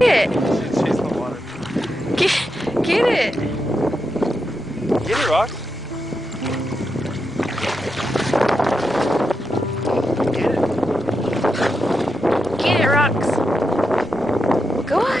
Get it. She's in the water. Get it. Get it, Rox. Get it. Get it, Rox. Go on.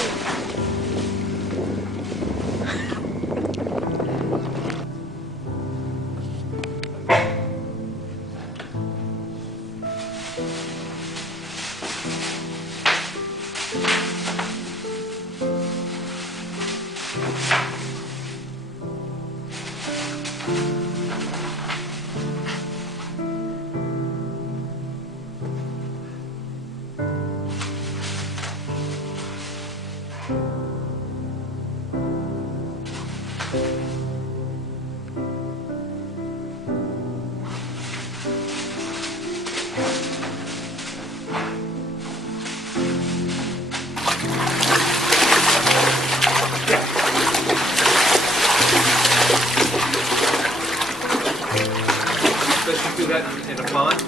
Do that in a pond?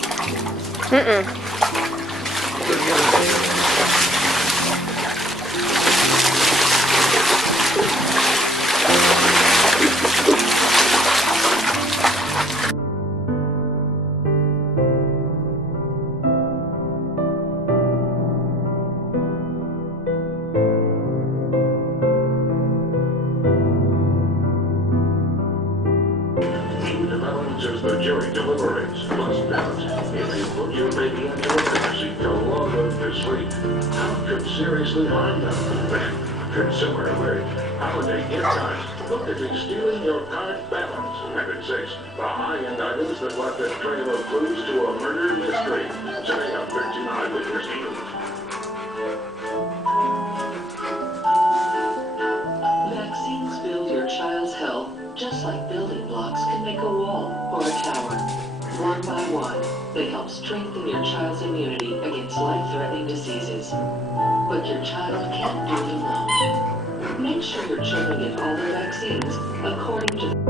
Mm-mm. Developments as the jury deliberates must balance. If you put your baby into a fantasy to log of this week, how it could seriously harm them. Consumer alert. Holiday gift cards. Look at you stealing your card balance. Method 6. The high-end items that left a trail of clues to a murder mystery. Today on 13 Eyewitness News. Vaccines build your child's health, just like building blocks can make a wall or a tower. One by one, they help strengthen your child's immunity against life-threatening diseases. But your child can't do it alone. Make sure your children get all the vaccines according to the